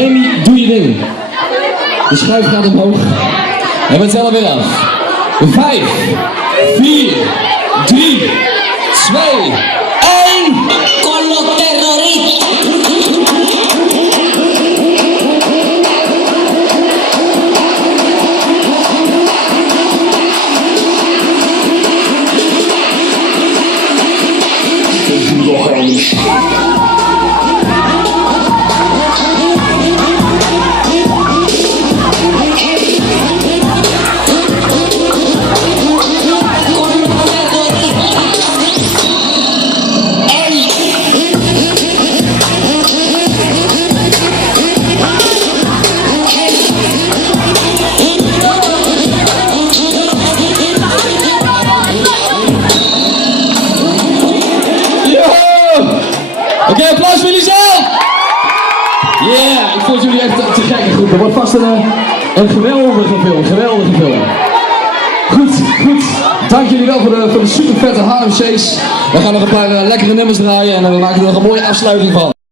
Demi, doe je ding. De schuif gaat omhoog. En we tellen weer af. 5, 4, 3, 2, 1. Con los terroristas. Oké, applaus voor jullie zelf! Yeah, ik vond jullie echt te gekke groep. Dat wordt vast een geweldige film, Goed. Dank jullie wel voor de super vette Harlem Shakes. We gaan nog een paar lekkere nummers draaien en we maken er nog een mooie afsluiting van.